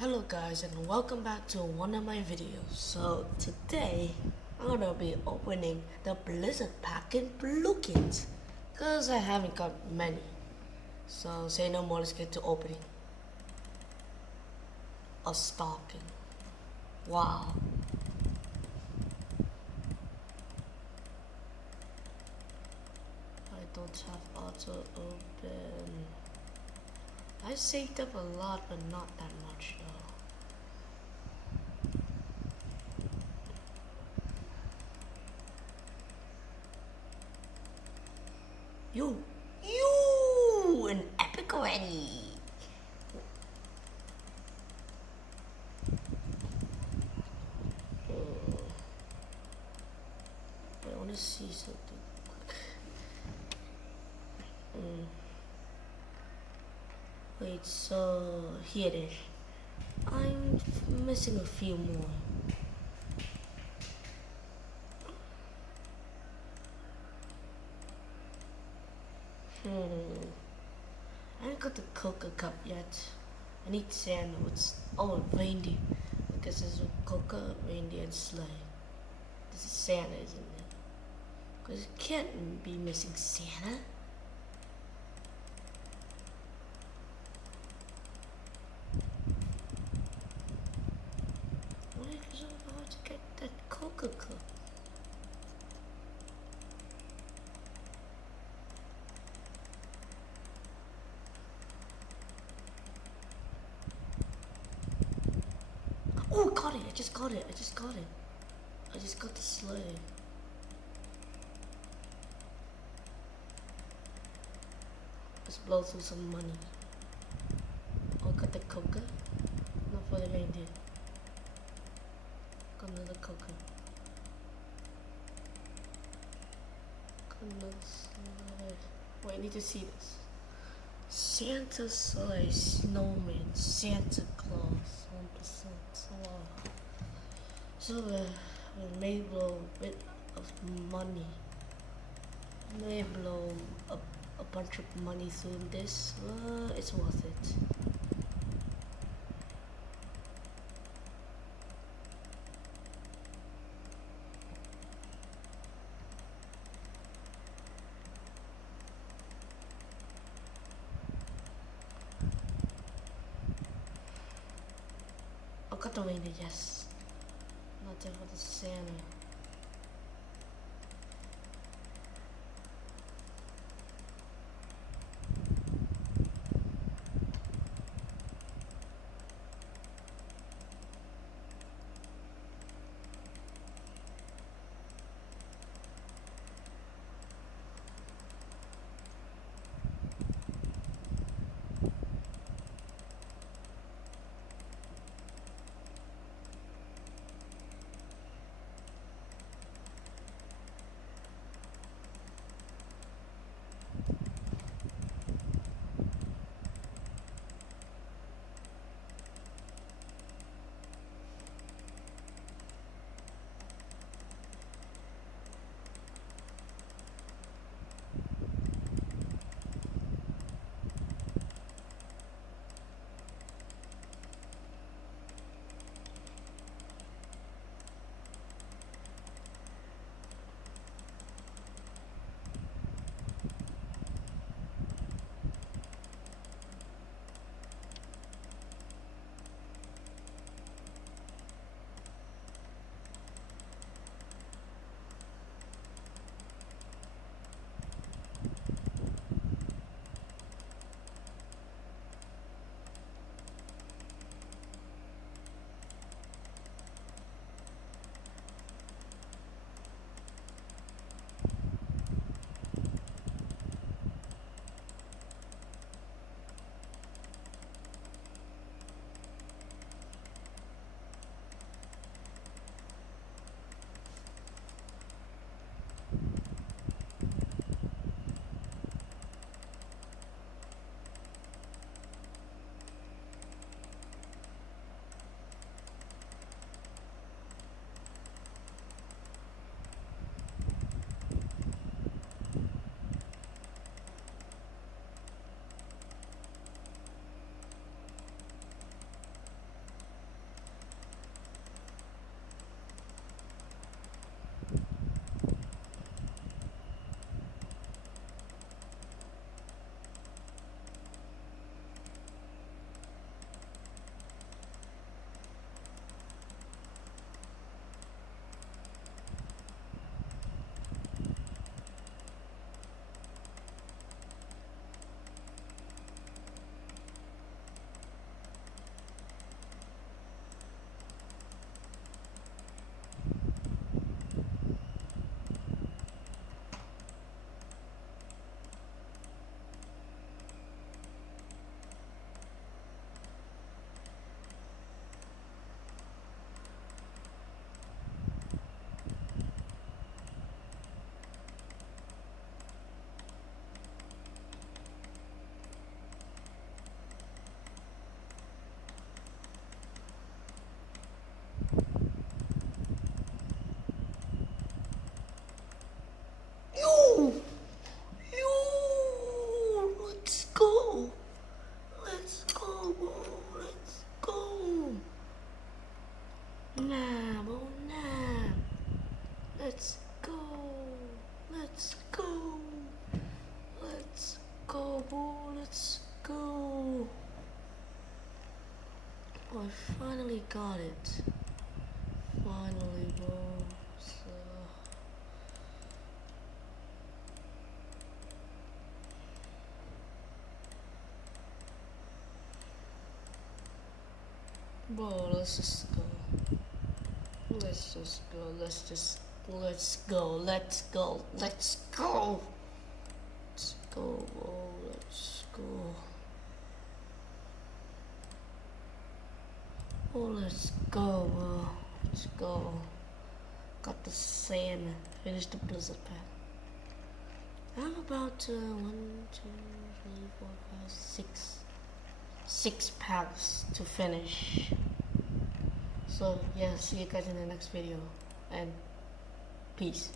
Hello guys and welcome back to one of my videos. So today I'm gonna be opening the Blizzard pack in Blooket because I haven't got many. So say no more, let's get to opening. A stocking. Wow. I don't have auto open. I saved up a lot but not that much though. You an epic already. I wanna see something quick. Wait, so here it is. I'm missing a few more. I haven't got the Coca Cup yet. I need Santa. Reindeer. I guess there's a Coca, reindeer, and sleigh. This is Santa, isn't it? Because it can't be missing Santa. Why is it so hard to get that Coca Cup? Oh, got it. I just got it. I just got the sleigh. Let's blow through some money. Oh, got the Coca. Not for the reindeer. Got another Coca. Got another sleigh. Wait, I need to see this. Santa sleigh, snowman, Santa Claus, 1%. So we may blow a bit of money. May blow a bunch of money through this. It's worth it. I got the reindeer, yes. Not there for the Santa. Yo! Yo! Let's go! Let's go, bro! Let's go! Nah, bro, nah! Let's go! Let's go! Let's go, bro! Let's go! Oh, I finally got it. Finally, bro. So... Bro, let's just go. Let's just go. Let's go. Let's go. Let's go. Let's go, bro. Let's go. Oh, let's go, bro. Let's go. Got the sand. Finished the blizzard pack. I have about 1, 2, 3, 4, 5, 6 packs to finish. So yeah, see you guys in the next video, and peace.